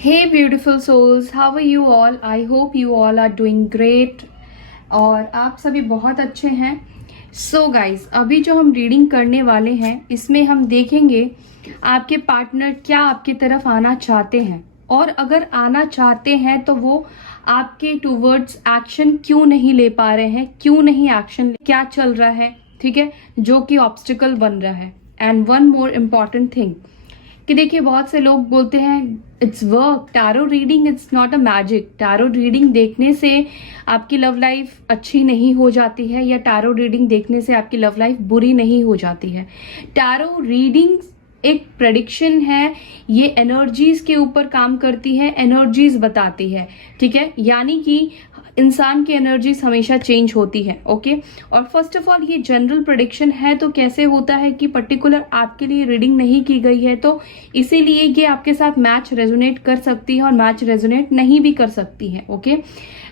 Hey beautiful souls, how are you all? I hope you all are doing great और आप सभी बहुत अच्छे हैं। So guys, अभी जो हम रीडिंग करने वाले हैं इसमें हम देखेंगे आपके पार्टनर क्या आपकी तरफ आना चाहते हैं, और अगर आना चाहते हैं तो वो आपके टूवर्ड्स एक्शन क्यों नहीं ले पा रहे हैं, क्यों नहीं एक्शन, क्या चल रहा है, ठीक है, जो कि ऑब्स्टिकल बन रहा है। And one more important thing कि देखिए, बहुत से लोग बोलते हैं it's work, tarot reading it's not a magic. Tarot reading देखने से आपकी लव लाइफ अच्छी नहीं हो जाती है, या टैरो रीडिंग देखने से आपकी लव लाइफ बुरी नहीं हो जाती है। टैरो रीडिंग एक प्रेडिक्शन है, ये एनर्जीज के ऊपर काम करती है, एनर्जीज बताती है, ठीक है, यानी कि इंसान की एनर्जीज हमेशा चेंज होती है। ओके, और फर्स्ट ऑफ ऑल ये जनरल प्रेडिक्शन है, तो कैसे होता है कि पर्टिकुलर आपके लिए रीडिंग नहीं की गई है, तो इसीलिए ये आपके साथ मैच रेजोनेट कर सकती है और मैच रेजोनेट नहीं भी कर सकती है। ओके,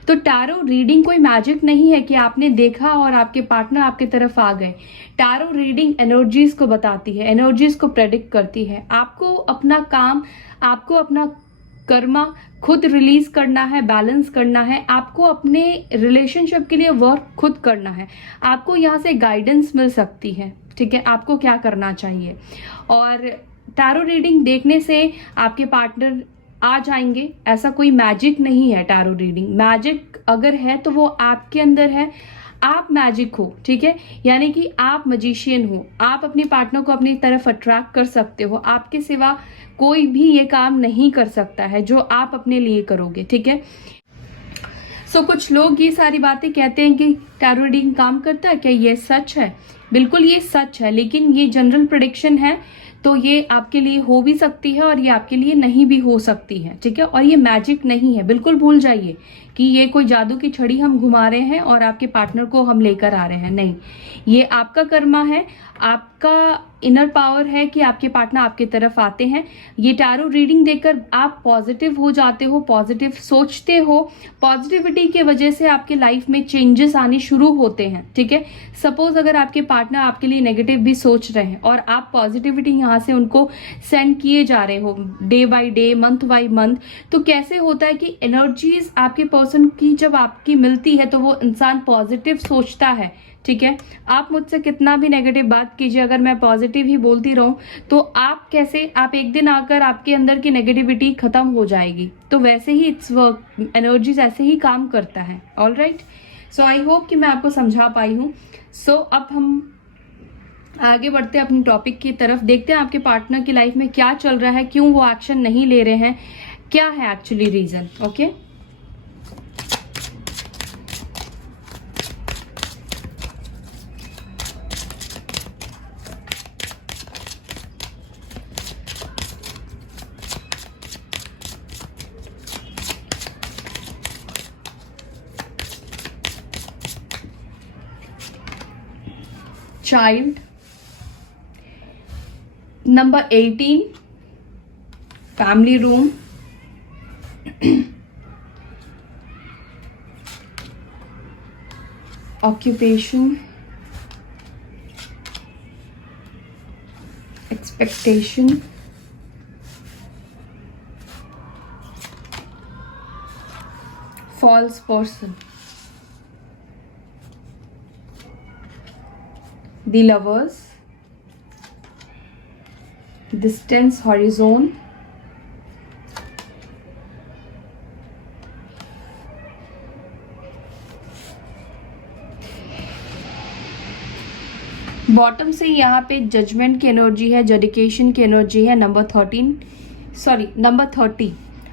तो टैरो रीडिंग कोई मैजिक नहीं है कि आपने देखा और आपके पार्टनर आपकी तरफ आ गए। टैरो रीडिंग एनर्जीज को बताती है, एनर्जीज को प्रेडिक्ट करती है। आपको अपना काम, आपको अपना कर्मा खुद रिलीज करना है, बैलेंस करना है, आपको अपने रिलेशनशिप के लिए वर्क खुद करना है। आपको यहाँ से गाइडेंस मिल सकती है, ठीक है, आपको क्या करना चाहिए। और टैरो रीडिंग देखने से आपके पार्टनर आ जाएंगे, ऐसा कोई मैजिक नहीं है। टैरो रीडिंग मैजिक अगर है तो वो आपके अंदर है, आप मैजिक हो, ठीक है, यानी कि आप मजिशियन हो, आप अपने पार्टनर को अपनी तरफ अट्रैक्ट कर सकते हो। आपके सिवा कोई भी ये काम नहीं कर सकता है जो आप अपने लिए करोगे, ठीक है। सो कुछ लोग ये सारी बातें कहते हैं कि टैरो रीडिंग काम करता है, क्या ये सच है? बिल्कुल ये सच है, लेकिन ये जनरल प्रेडिक्शन है, तो ये आपके लिए हो भी सकती है और ये आपके लिए नहीं भी हो सकती है, ठीक है। और ये मैजिक नहीं है, बिल्कुल भूल जाइए कि ये कोई जादू की छड़ी हम घुमा रहे हैं और आपके पार्टनर को हम लेकर आ रहे हैं, नहीं। ये आपका कर्मा है, आपका इनर पावर है कि आपके पार्टनर आपकी तरफ आते हैं। ये टैरो रीडिंग देखकर आप पॉजिटिव हो जाते हो, पॉजिटिव सोचते हो, पॉजिटिविटी की वजह से आपके लाइफ में चेंजेस आने शुरू होते हैं, ठीक है। सपोज अगर आपके पार्टनर आपके लिए नेगेटिव भी सोच रहे हैं और आप पॉजिटिविटी यहाँ से उनको सेंड किए जा रहे हो day by day, month by month, तो कैसे होता है कि एनर्जीज आपके पर्सन की जब आपकी मिलती है तो वो इंसान पॉजिटिव सोचता है, ठीक है। आप मुझसे कितना भी नेगेटिव बात कीजिए, अगर मैं पॉजिटिव ही बोलती रहूं तो आप कैसे, आप एक दिन आकर आपके अंदर की नेगेटिविटी खत्म हो जाएगी। तो वैसे ही इट्स वर्क, एनर्जीज ऐसे ही काम करता है। All right, so I hope कि मैं आपको समझा पाई हूँ। सो अब हम आगे बढ़ते हैं अपने टॉपिक की तरफ, देखते हैं आपके पार्टनर की लाइफ में क्या चल रहा है, क्यों वो एक्शन नहीं ले रहे हैं, क्या है actually reason. Okay, child, number 18, family room, occupation, expectation, false person, the lovers, distance horizon, bottom से यहाँ पे जजमेंट की एनर्जी है, डेडिकेशन की एनर्जी है। नंबर 30,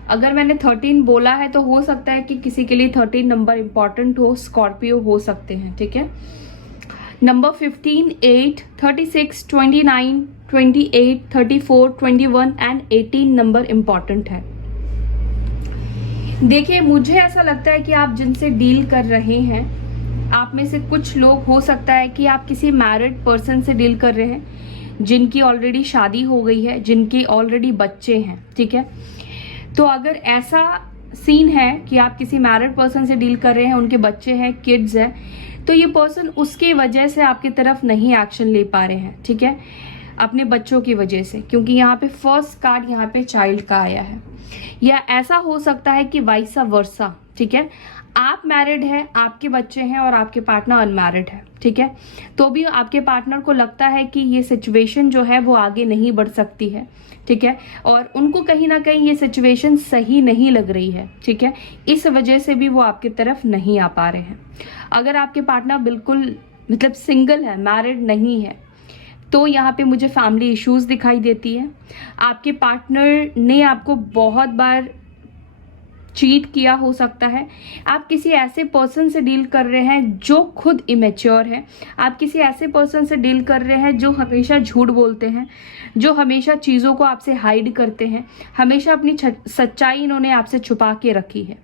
अगर मैंने 13 बोला है तो हो सकता है कि किसी के लिए 13 नंबर इंपॉर्टेंट हो, स्कॉर्पियो हो सकते हैं, ठीक है। नंबर 15, 8, 36, 29, 28, 34, 21 एंड 18 नंबर इंपॉर्टेंट है। देखिए, मुझे ऐसा लगता है कि आप जिनसे डील कर रहे हैं, आप में से कुछ लोग, हो सकता है कि आप किसी मैरिड पर्सन से डील कर रहे हैं जिनकी ऑलरेडी शादी हो गई है, जिनके ऑलरेडी बच्चे हैं, ठीक है। तो अगर ऐसा सीन है कि आप किसी मैरिड पर्सन से डील कर रहे हैं, उनके बच्चे हैं, किड्स हैं, तो ये पर्सन उसके वजह से आपकी तरफ नहीं एक्शन ले पा रहे हैं, ठीक है। अपने बच्चों की वजह से, क्योंकि यहाँ पे फर्स्ट कार्ड यहाँ पे चाइल्ड का आया है। या ऐसा हो सकता है कि वाइसा वर्सा, ठीक है, आप मैरिड है, आपके बच्चे हैं और आपके पार्टनर अनमैरिड है, ठीक है, तो भी आपके पार्टनर को लगता है कि ये सिचुएशन जो है वो आगे नहीं बढ़ सकती है, ठीक है, और उनको कहीं ना कहीं ये सिचुएशन सही नहीं लग रही है, ठीक है, इस वजह से भी वो आपकी तरफ नहीं आ पा रहे हैं। अगर आपके पार्टनर बिल्कुल मतलब सिंगल है, मैरिड नहीं है, तो यहाँ पे मुझे फैमिली इश्यूज दिखाई देती है। आपके पार्टनर ने आपको बहुत बार चीट किया हो सकता है। आप किसी ऐसे पर्सन से डील कर रहे हैं जो खुद इमेच्योर है। आप किसी ऐसे पर्सन से डील कर रहे हैं जो हमेशा झूठ बोलते हैं, जो हमेशा चीज़ों को आपसे हाइड करते हैं, हमेशा अपनी सच्चाई इन्होंने आपसे छुपा के रखी है।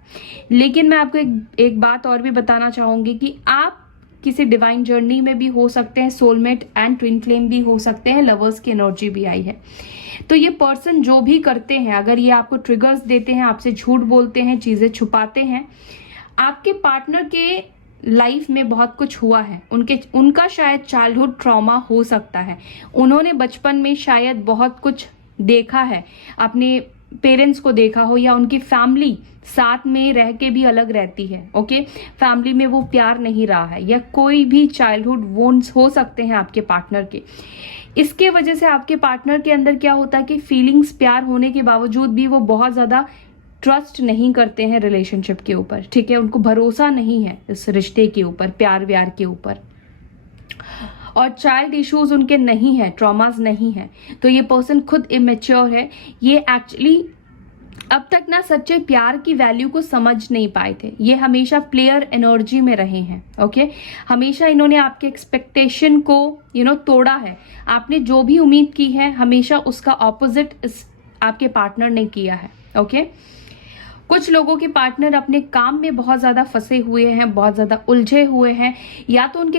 लेकिन मैं आपको एक बात और भी बताना चाहूँगी कि आप किसी डिवाइन जर्नी में भी हो सकते हैं, सोलमेट एंड ट्विन फ्लेम भी हो सकते हैं, लवर्स की एनर्जी भी आई है। तो ये पर्सन जो भी करते हैं, अगर ये आपको ट्रिगर्स देते हैं, आपसे झूठ बोलते हैं, चीज़ें छुपाते हैं, आपके पार्टनर के लाइफ में बहुत कुछ हुआ है। उनका शायद चाइल्डहुड ट्रॉमा हो सकता है। उन्होंने बचपन में शायद बहुत कुछ देखा है, अपने पेरेंट्स को देखा हो, या उनकी फैमिली साथ में रह के भी अलग रहती है, ओके, फैमिली में वो प्यार नहीं रहा है, या कोई भी चाइल्डहुड वोन्स हो सकते हैं आपके पार्टनर के। इसके वजह से आपके पार्टनर के अंदर क्या होता है कि फीलिंग्स, प्यार होने के बावजूद भी वो बहुत ज़्यादा ट्रस्ट नहीं करते हैं रिलेशनशिप के ऊपर, ठीक है, उनको भरोसा नहीं है इस रिश्ते के ऊपर, प्यार व्यार के ऊपर, और चाइल्ड इश्यूज उनके नहीं है, ट्रॉमास नहीं है। तो ये पर्सन खुद इमेच्योर है। ये एक्चुअली अब तक ना सच्चे प्यार की वैल्यू को समझ नहीं पाए थे। ये हमेशा प्लेयर एनर्जी में रहे हैं, ओके, हमेशा इन्होंने आपके एक्सपेक्टेशन को तोड़ा है। आपने जो भी उम्मीद की है, हमेशा उसका ऑपोजिट आपके पार्टनर ने किया है, ओके। कुछ लोगों के पार्टनर अपने काम में बहुत ज़्यादा फंसे हुए हैं, बहुत ज़्यादा उलझे हुए हैं, या तो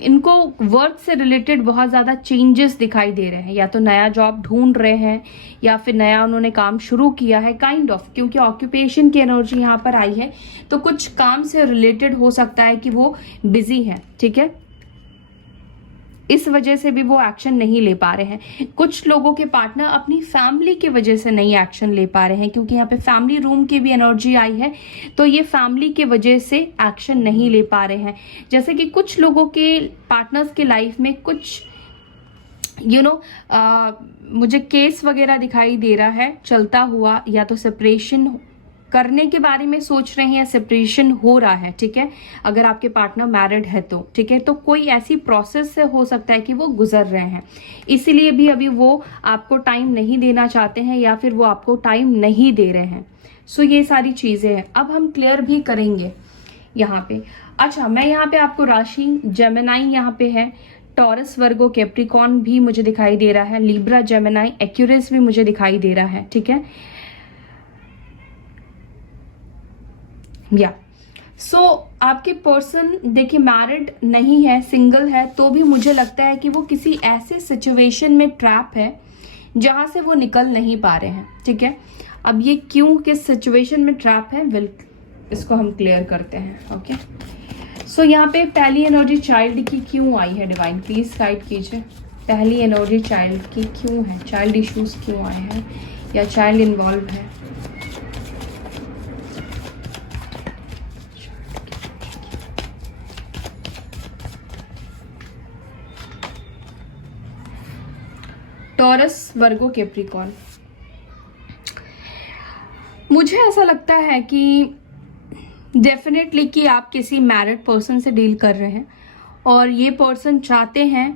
इनको वर्क से रिलेटेड बहुत ज़्यादा चेंजेस दिखाई दे रहे हैं, या तो नया जॉब ढूंढ रहे हैं, या फिर नया उन्होंने काम शुरू किया है, काइंड ऑफ, क्योंकि ऑक्यूपेशन की एनर्जी यहाँ पर आई है, तो कुछ काम से रिलेटेड हो सकता है कि वो बिजी हैं, ठीक है, इस वजह से भी वो एक्शन नहीं ले पा रहे हैं। कुछ लोगों के पार्टनर अपनी फैमिली की वजह से नहीं एक्शन ले पा रहे हैं, क्योंकि यहाँ पे फैमिली रूम की भी एनर्जी आई है, तो ये फैमिली के वजह से एक्शन नहीं ले पा रहे हैं। जैसे कि कुछ लोगों के पार्टनर्स के लाइफ में कुछ मुझे केस वगैरह दिखाई दे रहा है चलता हुआ, या तो सेपरेशन करने के बारे में सोच रहे हैं, या सेपरेशन हो रहा है, ठीक है, अगर आपके पार्टनर मैरिड है तो, ठीक है, तो कोई ऐसी प्रोसेस से हो सकता है कि वो गुजर रहे हैं, इसीलिए भी अभी वो आपको टाइम नहीं देना चाहते हैं, या फिर वो आपको टाइम नहीं दे रहे हैं। सो ये सारी चीज़ें हैं। अब हम क्लियर भी करेंगे यहाँ पे। अच्छा, मैं यहाँ पे आपको राशि जेमिनाई यहाँ पे है, टॉरस, वर्गो, कैप्रिकॉर्न भी मुझे दिखाई दे रहा है, लिब्रा, जेमिनाई, एक्यूरियस भी मुझे दिखाई दे रहा है, ठीक है, या सो आपके पर्सन देखिए मैरिड नहीं है, सिंगल है, तो भी मुझे लगता है कि वो किसी ऐसे सिचुएशन में ट्रैप है जहां से वो निकल नहीं पा रहे हैं, ठीक है। अब ये क्यों, किस सिचुएशन में ट्रैप है, इसको हम क्लियर करते हैं, ओके। सो यहाँ पे पहली एनर्जी चाइल्ड की क्यों आई है, डिवाइन प्लीज गाइड कीजिए। पहली एनर्जी चाइल्ड की क्यों है, चाइल्ड इश्यूज क्यों आए हैं, या चाइल्ड इन्वॉल्व है। टॉरस, वर्गो, कैप्रिकॉर्न, मुझे ऐसा लगता है कि डेफिनेटली कि आप किसी मैरिड पर्सन से डील कर रहे हैं, और ये पर्सन चाहते हैं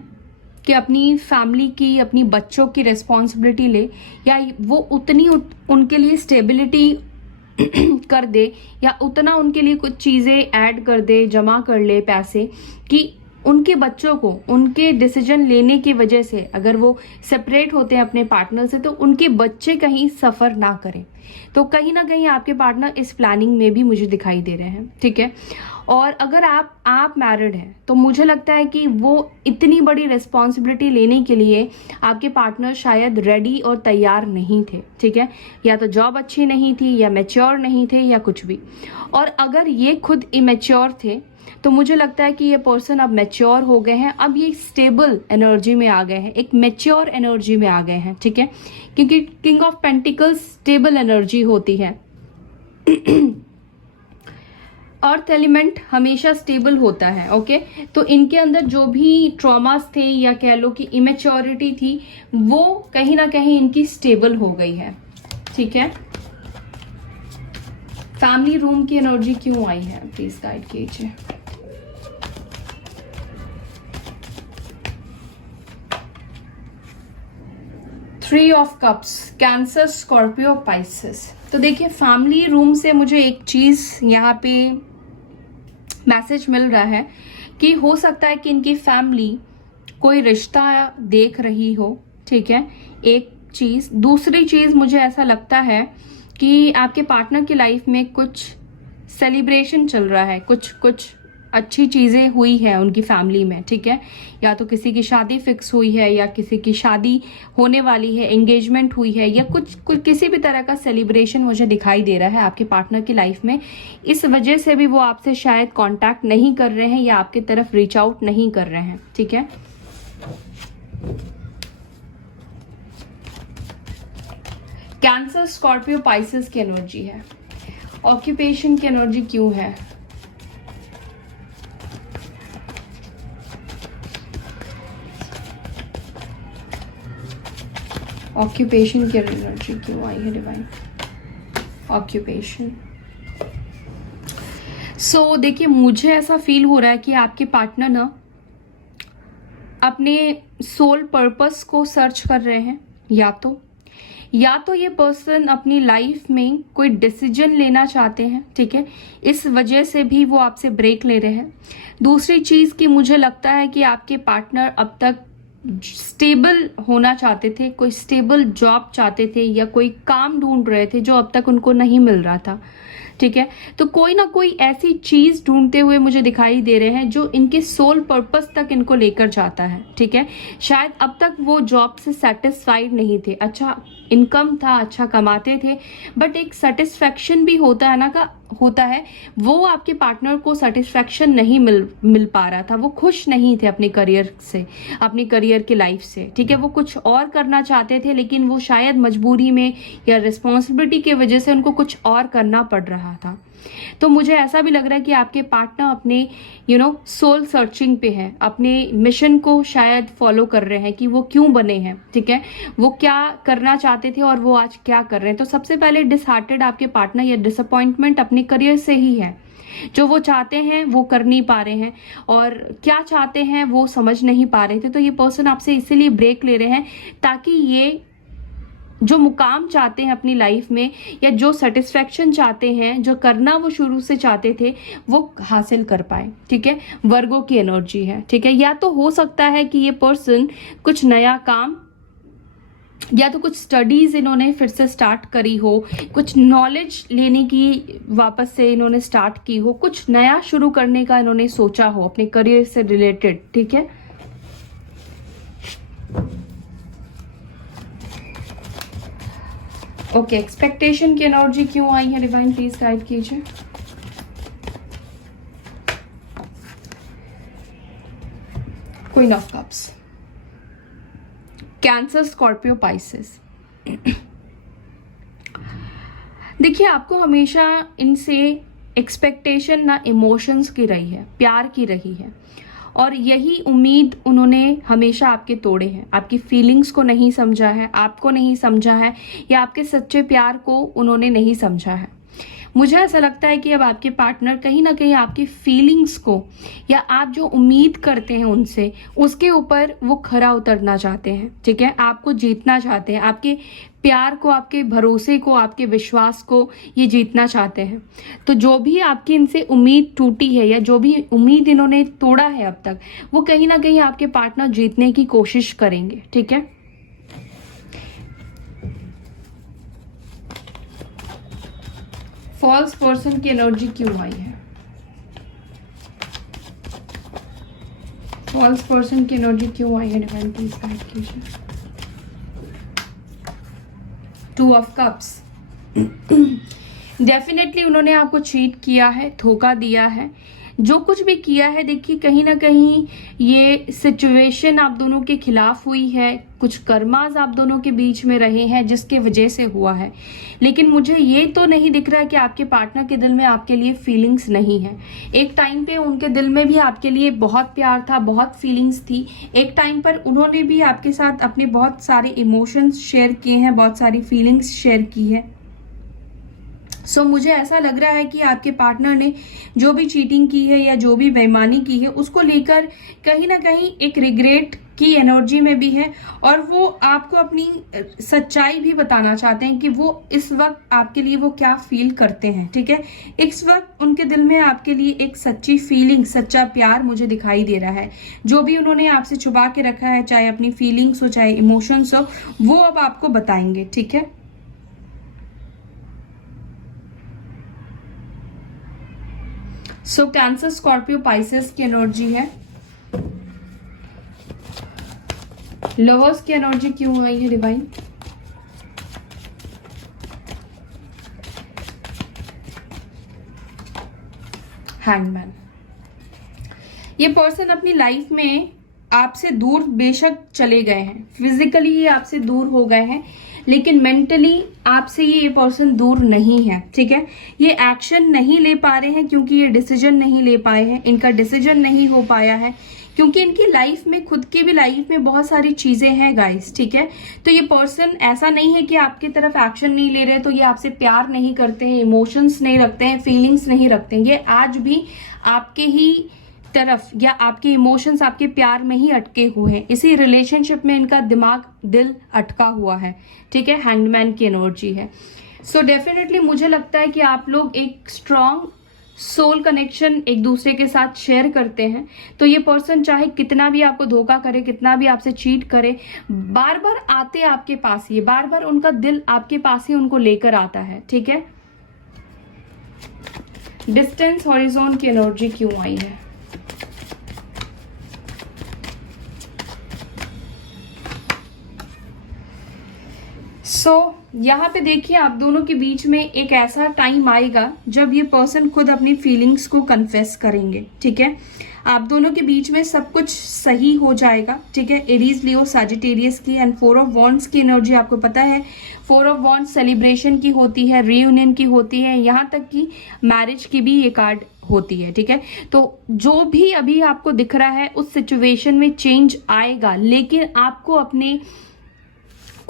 कि अपनी फैमिली की, अपनी बच्चों की रिस्पॉन्सिबिलिटी ले, या वो उतनी उनके लिए स्टेबिलिटी कर दे, या उतना उनके लिए कुछ चीज़ें ऐड कर दे, जमा कर ले पैसे, कि उनके बच्चों को उनके डिसीजन लेने की वजह से अगर वो सेपरेट होते हैं अपने पार्टनर से, तो उनके बच्चे कहीं सफ़र ना करें। तो कहीं ना कहीं आपके पार्टनर इस प्लानिंग में भी मुझे दिखाई दे रहे हैं, ठीक है। और अगर आप मैरिड हैं, तो मुझे लगता है कि वो इतनी बड़ी रिस्पॉन्सिबिलिटी लेने के लिए आपके पार्टनर शायद रेडी और तैयार नहीं थे, ठीक है, या तो जॉब अच्छी नहीं थी, या मैच्योर नहीं थे, या कुछ भी। और अगर ये खुद इमेच्योर थे, तो मुझे लगता है कि ये पर्सन अब मैच्योर हो गए हैं, अब ये स्टेबल एनर्जी में आ गए हैं, एक मैच्योर एनर्जी में आ गए हैं, ठीक है, क्योंकि king of pentacles stable energy होती है। अर्थ एलिमेंट हमेशा स्टेबल होता है, ओके। तो इनके अंदर जो भी ट्रॉमास थे या कह लो कि इमेच्योरिटी थी, वो कहीं ना कहीं इनकी स्टेबल हो गई है, ठीक है। फैमिली रूम की एनर्जी क्यों आई है, प्लीज गाइड कीजिए। Three of cups, cancer, Scorpio, Pisces. तो देखिए फैमिली रूम से मुझे एक चीज यहाँ पे मैसेज मिल रहा है कि हो सकता है कि इनकी फैमिली कोई रिश्ता देख रही हो, ठीक है, एक चीज। दूसरी चीज मुझे ऐसा लगता है कि आपके पार्टनर की लाइफ में कुछ सेलिब्रेशन चल रहा है, कुछ अच्छी चीजें हुई है उनकी फैमिली में, ठीक है। या तो किसी की शादी फिक्स हुई है, या किसी की शादी होने वाली है, एंगेजमेंट हुई है, या कुछ किसी भी तरह का सेलिब्रेशन मुझे दिखाई दे रहा है आपके पार्टनर की लाइफ में। इस वजह से भी वो आपसे शायद कांटेक्ट नहीं कर रहे हैं या आपकी तरफ रीच आउट नहीं कर रहे हैं, ठीक है। कैंसर, स्कॉर्पियो, पाइसेस की एनर्जी है। ऑक्यूपेशन की एनर्जी क्यों है? ऑक्यूपेशन की एनर्जी क्यों आई है डिवाइन? ऑक्यूपेशन। सो देखिए मुझे ऐसा फील हो रहा है कि आपके पार्टनर ना अपने सोल पर्पस को सर्च कर रहे हैं, या तो ये पर्सन अपनी लाइफ में कोई डिसीजन लेना चाहते हैं, ठीक है, इस वजह से भी वो आपसे ब्रेक ले रहे हैं। दूसरी चीज कि मुझे लगता है कि आपके पार्टनर अब तक स्टेबल होना चाहते थे, कोई स्टेबल जॉब चाहते थे, या कोई काम ढूंढ रहे थे जो अब तक उनको नहीं मिल रहा था, ठीक है। तो कोई ना कोई ऐसी चीज ढूंढते हुए मुझे दिखाई दे रहे हैं जो इनके सोल पर्पस तक इनको लेकर जाता है, ठीक है। शायद अब तक वो जॉब से सेटिस्फाइड नहीं थे, अच्छा इनकम था, अच्छा कमाते थे, बट एक सेटिस्फेक्शन भी होता है ना, होता है, वो आपके पार्टनर को सेटिस्फेक्शन नहीं मिल पा रहा था। वो खुश नहीं थे अपने करियर से, अपनी करियर की लाइफ से, ठीक है। वो कुछ और करना चाहते थे, लेकिन वो शायद मजबूरी में या रिस्पॉन्सिबिलिटी की वजह से उनको कुछ और करना पड़ रहा था। तो मुझे ऐसा भी लग रहा है कि आपके पार्टनर अपने सोल सर्चिंग पे है, अपने मिशन को शायद फॉलो कर रहे हैं कि वो क्यों बने हैं, ठीक है, वो क्या करना चाहते थे और वो आज क्या कर रहे हैं। तो सबसे पहले डिसहार्टेड आपके पार्टनर या डिसअपॉइंटमेंट अपने करियर से ही है। जो वो चाहते हैं वो कर नहीं पा रहे हैं, और क्या चाहते हैं वो समझ नहीं पा रहे थे। तो ये पर्सन आपसे इसीलिए ब्रेक ले रहे हैं ताकि ये जो मुकाम चाहते हैं अपनी लाइफ में, या जो सेटिस्फेक्शन चाहते हैं, जो करना वो शुरू से चाहते थे, वो हासिल कर पाए, ठीक है। वर्गो की एनर्जी है, ठीक है। या तो हो सकता है कि ये पर्सन कुछ नया काम या तो कुछ स्टडीज इन्होंने फिर से स्टार्ट करी हो, कुछ नॉलेज लेने की वापस से इन्होंने स्टार्ट की हो, कुछ नया शुरू करने का इन्होंने सोचा हो अपने करियर से रिलेटेड, ठीक है। ओके, एक्सपेक्टेशन की एनर्जी क्यों आई है डिवाइन, प्लीज गाइड कीजिए। Queen of cups, cancer, Scorpio, Pisces. देखिए आपको हमेशा इनसे एक्सपेक्टेशन ना इमोशंस की रही है, प्यार की रही है, और यही उम्मीद उन्होंने हमेशा आपके तोड़े हैं। आपकी फीलिंग्स को नहीं समझा है, आपको नहीं समझा है, या आपके सच्चे प्यार को उन्होंने नहीं समझा है। मुझे ऐसा लगता है कि अब आपके पार्टनर कहीं ना कहीं आपकी फीलिंग्स को, या आप जो उम्मीद करते हैं उनसे, उसके ऊपर वो खरा उतरना चाहते हैं, ठीक है। आपको जीतना चाहते हैं, आपके प्यार को, आपके भरोसे को, आपके विश्वास को ये जीतना चाहते हैं। तो जो भी आपकी इनसे उम्मीद टूटी है, या जो भी उम्मीद इन्होंने तोड़ा है अब तक, वो कहीं ना कहीं आपके पार्टनर जीतने की कोशिश करेंगे, ठीक है। फॉल्स पर्सन की एनर्जी क्यों आई है? फॉल्स पर्सन की एनर्जी क्यों आई है डिवाइन, प्लीज गाइड कीजिए। टू ऑफ कप्स, डेफिनेटली उन्होंने आपको चीट किया है, धोखा दिया है, जो कुछ भी किया है, देखिए कहीं ना कहीं ये सिचुएशन आप दोनों के खिलाफ हुई है, कुछ कर्मास आप दोनों के बीच में रहे हैं जिसके वजह से हुआ है। लेकिन मुझे ये तो नहीं दिख रहा है कि आपके पार्टनर के दिल में आपके लिए फीलिंग्स नहीं है। एक टाइम पे उनके दिल में भी आपके लिए बहुत प्यार था, बहुत फीलिंग्स थी। एक टाइम पर उन्होंने भी आपके साथ अपने बहुत सारे इमोशंस शेयर किए हैं, बहुत सारी फीलिंग्स शेयर की है। सो मुझे ऐसा लग रहा है कि आपके पार्टनर ने जो भी चीटिंग की है या जो भी बेईमानी की है उसको लेकर कहीं ना कहीं एक रिग्रेट की एनर्जी में भी है, और वो आपको अपनी सच्चाई भी बताना चाहते हैं कि वो इस वक्त आपके लिए वो क्या फील करते हैं। ठीक है, इस वक्त उनके दिल में आपके लिए एक सच्ची फीलिंग, सच्चा प्यार मुझे दिखाई दे रहा है। जो भी उन्होंने आपसे छुपा के रखा है, चाहे अपनी फीलिंग्स हो चाहे इमोशंस हो, वो अब आपको बताएंगे। ठीक है, सो कैंसर, स्कॉर्पियो, पाइसेस की एनर्जी है। लवर्स की एनर्जी क्यों आई है डिवाइन? हैंगमैन। ये पर्सन अपनी लाइफ में आपसे दूर बेशक चले गए हैं, फिजिकली ये आपसे दूर हो गए हैं, लेकिन मेंटली आपसे ये पर्सन दूर नहीं है। ठीक है, ये एक्शन नहीं ले पा रहे हैं क्योंकि ये डिसीजन नहीं ले पाए हैं, इनका डिसीजन नहीं हो पाया है क्योंकि इनकी लाइफ में, खुद की भी लाइफ में बहुत सारी चीजें हैं गाइस। ठीक है, तो ये पर्सन ऐसा नहीं है कि आपकी तरफ एक्शन नहीं ले रहे तो ये आपसे प्यार नहीं करते हैं, इमोशंस नहीं रखते हैं, फीलिंग्स नहीं रखते हैं। ये आज भी आपके ही तरफ या आपके इमोशंस, आपके प्यार में ही अटके हुए हैं। इसी रिलेशनशिप में इनका दिमाग, दिल अटका हुआ है। ठीक है, हैंगमैन की एनर्जी है। सो डेफिनेटली मुझे लगता है कि आप लोग एक स्ट्रॉन्ग सोल कनेक्शन एक दूसरे के साथ शेयर करते हैं। तो ये पर्सन चाहे कितना भी आपको धोखा करे, कितना भी आपसे चीट करे, बार बार आते आपके पास ही, बार बार उनका दिल आपके पास ही उनको लेकर आता है। ठीक है, डिस्टेंस, हॉरिजॉन की एनर्जी क्यों आई है? यहाँ पे देखिए आप दोनों के बीच में एक ऐसा टाइम आएगा जब ये पर्सन खुद अपनी फीलिंग्स को कन्फेस करेंगे। ठीक है, आप दोनों के बीच में सब कुछ सही हो जाएगा। ठीक है, एरीज, लियो, सजिटेरियस की एंड 4 ऑफ वॉन्ड्स की एनर्जी आपको पता है। 4 ऑफ वॉन्ड्स सेलिब्रेशन की होती है, रीयूनियन की होती है, यहाँ तक कि मैरिज की भी ये कार्ड होती है। ठीक है, तो जो भी अभी आपको दिख रहा है उस सिचुएशन में चेंज आएगा, लेकिन आपको अपने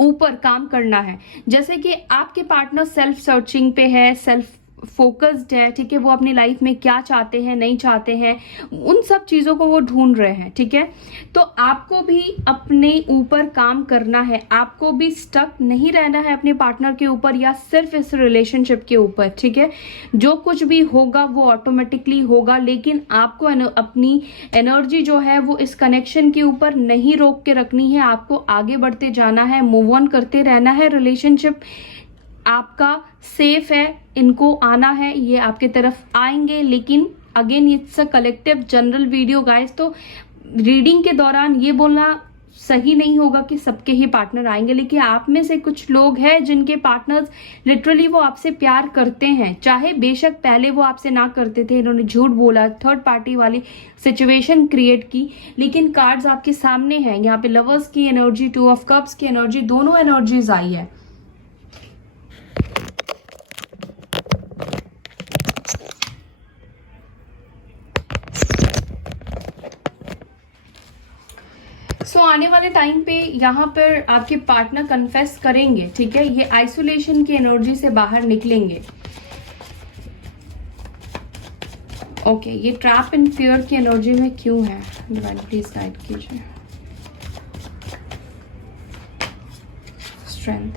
ऊपर काम करना है। जैसे कि आपके पार्टनर सेल्फ सर्चिंग पे है, सेल्फ फोकस्ड है। ठीक है, वो अपनी लाइफ में क्या चाहते हैं, नहीं चाहते हैं, उन सब चीजों को वो ढूंढ रहे हैं। ठीक है, तो आपको भी अपने ऊपर काम करना है, आपको भी स्टक नहीं रहना है अपने पार्टनर के ऊपर या सिर्फ इस रिलेशनशिप के ऊपर। ठीक है, जो कुछ भी होगा वो ऑटोमेटिकली होगा, लेकिन आपको अपनी एनर्जी जो है वो इस कनेक्शन के ऊपर नहीं रोक के रखनी है। आपको आगे बढ़ते जाना है, मूव ऑन करते रहना है। रिलेशनशिप आपका सेफ है, इनको आना है, ये आपके तरफ आएंगे। लेकिन again it's a collective general video guys, तो रीडिंग के दौरान ये बोलना सही नहीं होगा कि सबके ही पार्टनर आएंगे, लेकिन आप में से कुछ लोग हैं जिनके पार्टनर्स लिटरली वो आपसे प्यार करते हैं, चाहे बेशक पहले वो आपसे ना करते थे, इन्होंने झूठ बोला, थर्ड पार्टी वाली सिचुएशन क्रिएट की, लेकिन कार्ड्स आपके सामने हैं। यहाँ पे लवर्स की एनर्जी, 2 ऑफ कप्स की एनर्जी, दोनों एनर्जीज आई है। आने वाले टाइम पे यहाँ पर आपके पार्टनर कन्फेस करेंगे। ठीक है, ये आइसोलेशन की एनर्जी से बाहर निकलेंगे। ओके, ये ट्रैप एंड फियर की एनर्जी में क्यों है? डिवाइन प्लीज गाइड कीजिए। स्ट्रेंथ।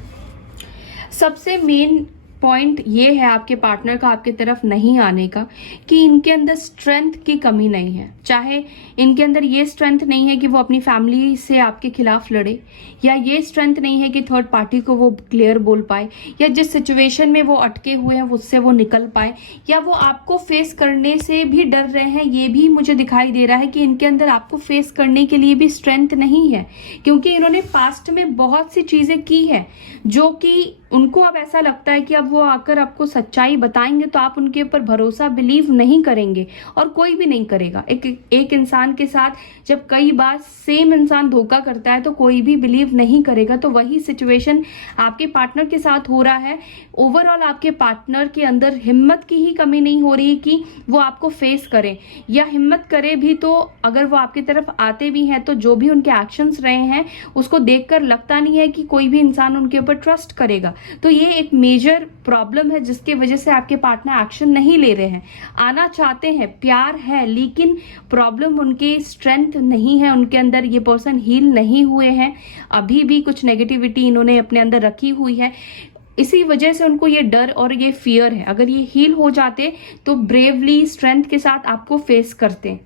सबसे मेन पॉइंट ये है आपके पार्टनर का आपके तरफ नहीं आने का कि इनके अंदर स्ट्रेंथ की कमी नहीं है। चाहे इनके अंदर ये स्ट्रेंथ नहीं है कि वो अपनी फैमिली से आपके खिलाफ लड़े, या ये स्ट्रेंथ नहीं है कि थर्ड पार्टी को वो क्लियर बोल पाए, या जिस सिचुएशन में वो अटके हुए हैं उससे वो निकल पाए, या वो आपको फेस करने से भी डर रहे हैं। ये भी मुझे दिखाई दे रहा है कि इनके अंदर आपको फेस करने के लिए भी स्ट्रेंथ नहीं है, क्योंकि इन्होंने पास्ट में बहुत सी चीजें की है जो कि उनको अब ऐसा लगता है कि अब वो आकर आपको सच्चाई बताएंगे तो आप उनके ऊपर भरोसा बिलीव नहीं करेंगे, और कोई भी नहीं करेगा। एक इंसान के साथ जब कई बार सेम इंसान धोखा करता है तो कोई भी बिलीव नहीं करेगा। तो वही सिचुएशन आपके पार्टनर के साथ हो रहा है। ओवरऑल आपके पार्टनर के अंदर हिम्मत की ही कमी नहीं हो रही कि वो आपको फेस करे, या हिम्मत करे भी तो अगर वो आपकी तरफ आते भी हैं तो जो भी उनके एक्शंस रहे हैं उसको देखकर लगता नहीं है कि कोई भी इंसान उनके ऊपर ट्रस्ट करेगा। तो ये एक मेजर प्रॉब्लम है जिसके वजह से आपके पार्टनर एक्शन नहीं ले रहे हैं। आना चाहते हैं, प्यार है, लेकिन प्रॉब्लम उनके स्ट्रेंथ नहीं है उनके अंदर। ये पर्सन हील नहीं हुए हैं, अभी भी कुछ नेगेटिविटी इन्होंने अपने अंदर रखी हुई है। इसी वजह से उनको ये डर और ये फियर है। अगर ये हील हो जाते तो ब्रेवली स्ट्रेंथ के साथ आपको फेस करते।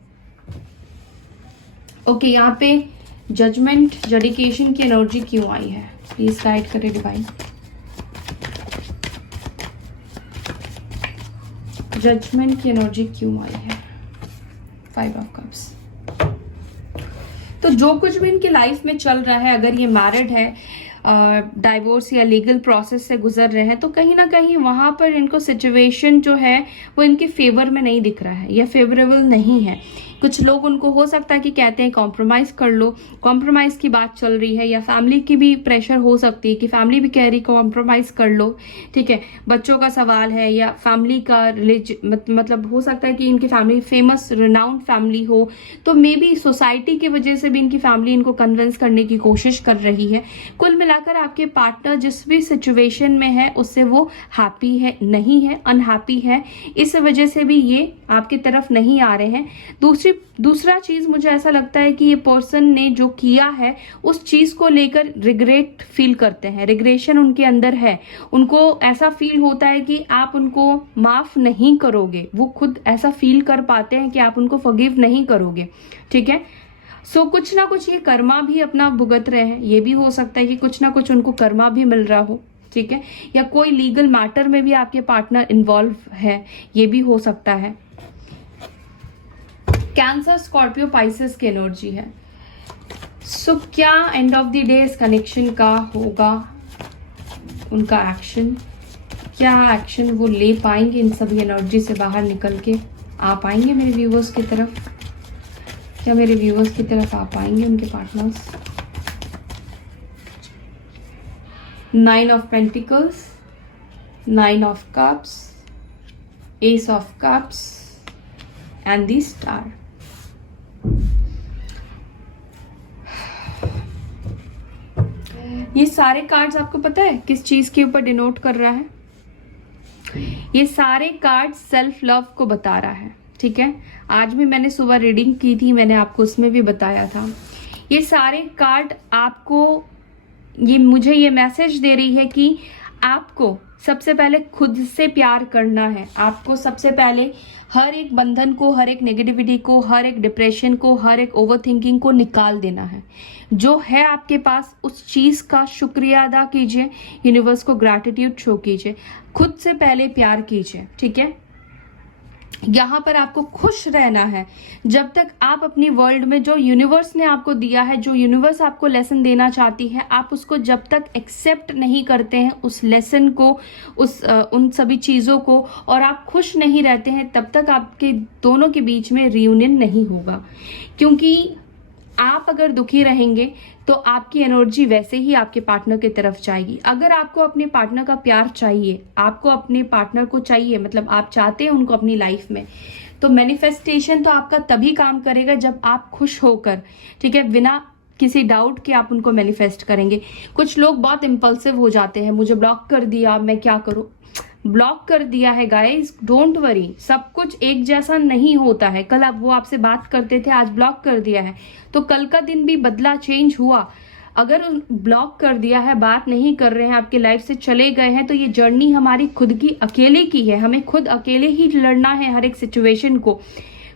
ओके, यहाँ पे जजमेंट, डेडिकेशन की एनर्जी क्यों आई है, प्लीज गाइड करें डिवाइन। जजमेंट की एनर्जी क्यों आई है, 5 ऑफ कप्स। तो जो कुछ भी इनकी लाइफ में चल रहा है, अगर ये मैरिड है, डाइवोर्स या लीगल प्रोसेस से गुजर रहे हैं, तो कहीं ना कहीं वहां पर इनको सिचुएशन जो है वो इनके फेवर में नहीं दिख रहा है या फेवरेबल नहीं है। कुछ लोग उनको हो सकता है कि कहते हैं कॉम्प्रोमाइज कर लो, कॉम्प्रोमाइज की बात चल रही है, या फैमिली की भी प्रेशर हो सकती है कि फैमिली भी कह रही कॉम्प्रोमाइज कर लो, ठीक है। बच्चों का सवाल है या फैमिली का मतलब हो सकता है कि इनकी फैमिली फेमस रिनाउंड फैमिली हो, तो मे बी सोसाइटी की वजह से भी इनकी फैमिली इनको कन्विंस करने की कोशिश कर रही है। कुल मिलाकर आपके पार्टनर जिस भी सिचुएशन में है उससे वो हैप्पी है नहीं है, अनहैप्पी है। इस वजह से भी ये आपकी तरफ नहीं आ रहे हैं। दूसरा चीज मुझे ऐसा लगता है कि ये पर्सन ने जो किया है उस चीज को लेकर रिग्रेट फील करते हैं, रिग्रेशन उनके अंदर है। उनको ऐसा फील होता है कि आप उनको माफ नहीं करोगे, वो खुद ऐसा फील कर पाते हैं कि आप उनको फॉरगिव नहीं करोगे, ठीक है। सो कुछ ना कुछ ये कर्मा भी अपना भुगत रहे हैं। ये भी हो सकता है कि कुछ ना कुछ उनको कर्मा भी मिल रहा हो, ठीक है, या कोई लीगल मैटर में भी आपके पार्टनर इन्वॉल्व है, ये भी हो सकता है। कैंसर, स्कॉर्पियो, पाइसेस की एनर्जी है। सो क्या एंड ऑफ द डे इस कनेक्शन का होगा उनका एक्शन, क्या एक्शन वो ले पाएंगे इन सभी एनर्जी से बाहर निकल के आ पाएंगे मेरे व्यूवर्स की तरफ? क्या मेरे व्यूवर्स की तरफ आ पाएंगे उनके partners? 9 of pentacles, 9 of cups, S of cups and the star. ये सारे कार्ड्स आपको पता है किस चीज के ऊपर डिनोट कर रहा है? ये सारे कार्ड सेल्फ लव को बता रहा है, ठीक है। आज भी मैंने सुबह रीडिंग की थी, मैंने आपको उसमें भी बताया था। ये सारे कार्ड आपको मुझे ये मैसेज दे रही है कि आपको सबसे पहले खुद से प्यार करना है। आपको सबसे पहले हर एक बंधन को, हर एक नेगेटिविटी को, हर एक डिप्रेशन को, हर एक ओवरथिंकिंग को निकाल देना है। जो है आपके पास उस चीज का शुक्रिया अदा कीजिए, यूनिवर्स को ग्रैटिट्यूड शो कीजिए, खुद से पहले प्यार कीजिए, ठीक है। यहाँ पर आपको खुश रहना है। जब तक आप अपनी वर्ल्ड में जो यूनिवर्स ने आपको दिया है, जो यूनिवर्स आपको लेसन देना चाहती है, आप उसको जब तक एक्सेप्ट नहीं करते हैं उस लेसन को, उन सभी चीज़ों को, और आप खुश नहीं रहते हैं, तब तक आपके दोनों के बीच में रियूनियन नहीं होगा। क्योंकि आप अगर दुखी रहेंगे तो आपकी एनर्जी वैसे ही आपके पार्टनर की तरफ जाएगी। अगर आपको अपने पार्टनर का प्यार चाहिए, आपको अपने पार्टनर को चाहिए, मतलब आप चाहते हैं उनको अपनी लाइफ में, तो मैनिफेस्टेशन तो आपका तभी काम करेगा जब आप खुश होकर, ठीक है, बिना किसी डाउट के आप उनको मैनिफेस्ट करेंगे। कुछ लोग बहुत इम्पल्सिव हो जाते हैं, मुझे ब्लॉक कर दिया, मैं क्या करूं। ब्लॉक कर दिया है गाइस, डोंट वरी, सब कुछ एक जैसा नहीं होता है। कल आप वो आपसे बात करते थे, आज ब्लॉक कर दिया है तो कल का दिन भी बदला, चेंज हुआ। अगर ब्लॉक कर दिया है, बात नहीं कर रहे हैं, आपकी लाइफ से चले गए हैं, तो ये जर्नी हमारी खुद की अकेले की है। हमें खुद अकेले ही लड़ना है हर एक सिचुएशन को।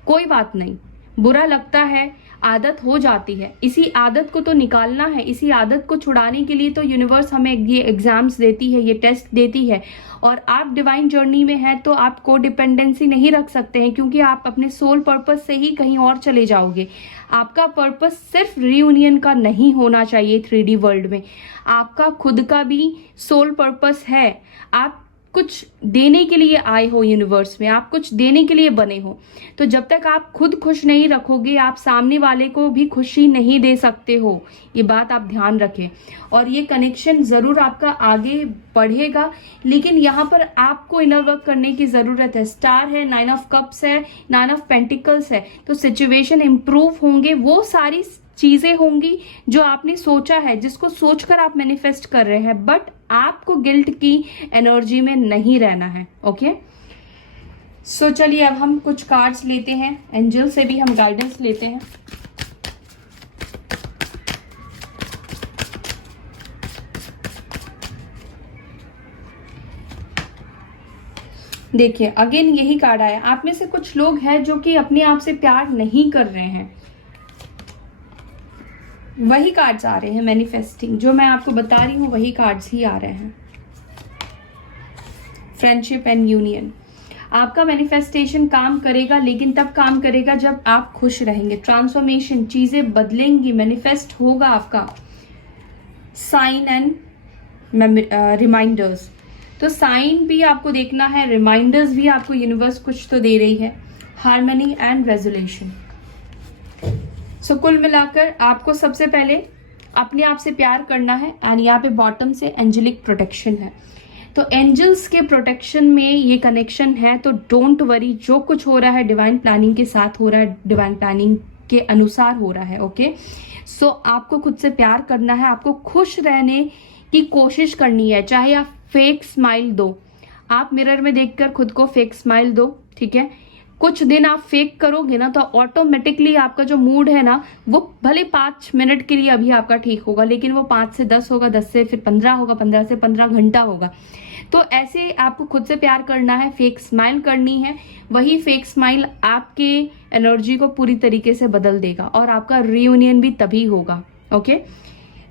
कोई बात नहीं, बुरा लगता है, आदत हो जाती है। इसी आदत को तो निकालना है, इसी आदत को छुड़ाने के लिए तो यूनिवर्स हमें ये एग्जाम्स देती है, ये टेस्ट देती है। और आप डिवाइन जर्नी में हैं तो आप को डिपेंडेंसी नहीं रख सकते हैं, क्योंकि आप अपने सोल पर्पस से ही कहीं और चले जाओगे। आपका पर्पस सिर्फ रियूनियन का नहीं होना चाहिए 3D वर्ल्ड में, आपका खुद का भी सोल पर्पस है। आप कुछ देने के लिए आए हो यूनिवर्स में, आप कुछ देने के लिए बने हो। तो जब तक आप खुद खुश नहीं रखोगे, आप सामने वाले को भी खुशी नहीं दे सकते हो। ये बात आप ध्यान रखें। और ये कनेक्शन जरूर आपका आगे बढ़ेगा, लेकिन यहाँ पर आपको इनर वर्क करने की जरूरत है। स्टार है, 9 ऑफ कप्स है, 9 ऑफ पेंटिकल्स है, तो सिचुएशन इंप्रूव होंगे। वो सारी चीजें होंगी जो आपने सोचा है, जिसको सोचकर आप मैनिफेस्ट कर रहे हैं, बट आपको गिल्ट की एनर्जी में नहीं रहना है। ओके, सो चलिए अब हम कुछ कार्ड्स लेते हैं, एंजल से भी हम गाइडेंस लेते हैं। देखिए अगेन यही कार्ड आया। आप में से कुछ लोग हैं जो कि अपने आप से प्यार नहीं कर रहे हैं, वही कार्ड्स आ रहे हैं मैनिफेस्टिंग। जो मैं आपको बता रही हूँ वही कार्ड्स ही आ रहे हैं। फ्रेंडशिप एंड यूनियन, आपका मैनिफेस्टेशन काम करेगा, लेकिन तब काम करेगा जब आप खुश रहेंगे। ट्रांसफॉर्मेशन, चीजें बदलेंगी, मैनिफेस्ट होगा आपका। साइन एंड रिमाइंडर्स, तो साइन भी आपको देखना है, रिमाइंडर्स भी आपको यूनिवर्स कुछ तो दे रही है। Harmony and resolution. सो कुल मिलाकर आपको सबसे पहले अपने आप से प्यार करना है। एंड यहाँ पे बॉटम से एंजेलिक प्रोटेक्शन है, तो एंजल्स के प्रोटेक्शन में ये कनेक्शन है। तो डोंट वरी, जो कुछ हो रहा है डिवाइन प्लानिंग के साथ हो रहा है, डिवाइन प्लानिंग के अनुसार हो रहा है। ओके, सो आपको खुद से प्यार करना है, आपको खुश रहने की कोशिश करनी है। चाहे आप फेक स्माइल दो, आप मिरर में देखकर खुद को फेक स्माइल दो, ठीक है। कुछ दिन आप फेक करोगे ना तो ऑटोमेटिकली आपका जो मूड है ना, वो भले 5 मिनट के लिए अभी आपका ठीक होगा, लेकिन वो 5 से 10 होगा, 10 से फिर 15 होगा, 15 से 15 घंटा होगा। तो ऐसे आपको खुद से प्यार करना है, फेक स्माइल करनी है। वही फेक स्माइल आपके एनर्जी को पूरी तरीके से बदल देगा और आपका रियूनियन भी तभी होगा। ओके,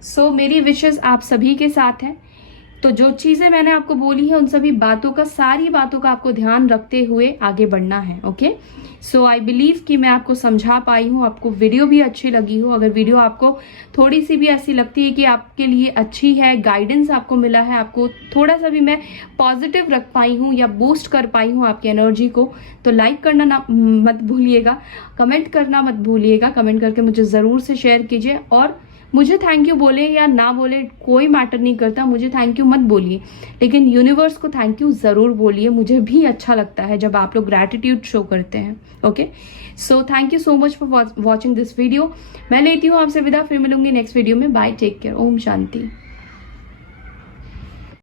सो मेरी विशेस आप सभी के साथ हैं। तो जो चीजें मैंने आपको बोली है उन सभी बातों का, सारी बातों का आपको ध्यान रखते हुए आगे बढ़ना है। ओके, सो आई बिलीव कि मैं आपको समझा पाई हूँ, आपको वीडियो भी अच्छी लगी हो। अगर वीडियो आपको थोड़ी सी भी ऐसी लगती है कि आपके लिए अच्छी है, गाइडेंस आपको मिला है, आपको थोड़ा सा भी मैं पॉजिटिव रख पाई हूँ या बूस्ट कर पाई हूँ आपकी एनर्जी को, तो लाइक करना मत भूलिएगा, कमेंट करना मत भूलिएगा। कमेंट करके मुझे ज़रूर से शेयर कीजिए। और मुझे थैंक यू बोले या ना बोले कोई मैटर नहीं करता, मुझे थैंक यू मत बोलिए, लेकिन यूनिवर्स को थैंक यू ज़रूर बोलिए। मुझे भी अच्छा लगता है जब आप लोग ग्रैटिट्यूड शो करते हैं। Okay, so thank you so much for watching this video. मैं लेती हूँ आपसे विदा, फिर मिलूंगी नेक्स्ट वीडियो में। Bye, take care, Om Shanti.